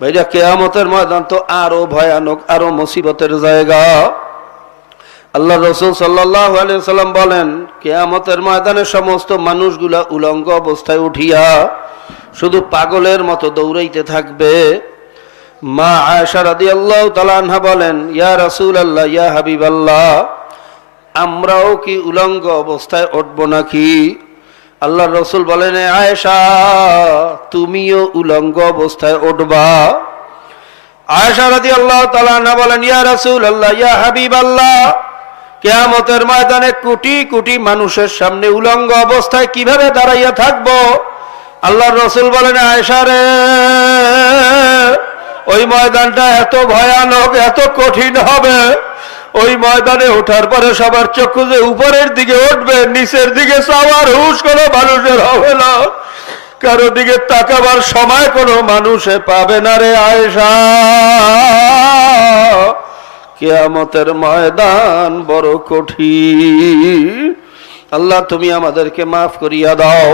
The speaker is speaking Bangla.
ভাইরা কিয়ামতের ময়দান তো আরো ভয়ানক, আরো মুসিবতের জায়গা। আল্লাহ রাসূল সাল্লাল্লাহু আলাইহি ওয়াসাল্লাম বলেন, কিয়ামতের ময়দানে সমস্ত মানুষগুলা উলঙ্গ অবস্থায় উঠিয়া শুধু পাগলের মতো দৌড়াইতে থাকবে। মা আয়েশা রাদিয়াল্লাহু তাআলা আনহা বলেন, ইয়া রাসূলুল্লাহ, ইয়া হাবিবাল্লাহ, আমরাও কি উলঙ্গ অবস্থায় উঠবো নাকি? আল্লাহর রাসূল বলেন, আয়েশা, তুমিও উলঙ্গ অবস্থায় উঠবা। আয়েশা রাদিয়াল্লাহু তাআলা আনহা বলেন, ইয়া রাসূলুল্লাহ, ইয়া হাবিবাল্লাহ, কিয়ামতের ময়দানে কোটি কোটি মানুষের সামনে উলঙ্গ অবস্থায় কিভাবে দাঁড়াইয়া থাকবো? আল্লাহর রাসূল বলেন, আয়েশা রে, ওই ময়দানটা এত ভয়ানক, এত কঠিন হবে। ওই ময়দানে ওঠার পরে সবার চক্ষু যে উপরের দিকে উঠবে, নিচের দিকে চাওয়ার হুঁশ কোনো মানুষের হবে না, কারো দিকে তাকাবার সময় কোনো মানুষে পাবে না রে আয়েশা। কিয়ামতের ময়দান বড় কঠিন। আল্লাহ তুমি আমাদেরকে মাফ করিয়া দাও।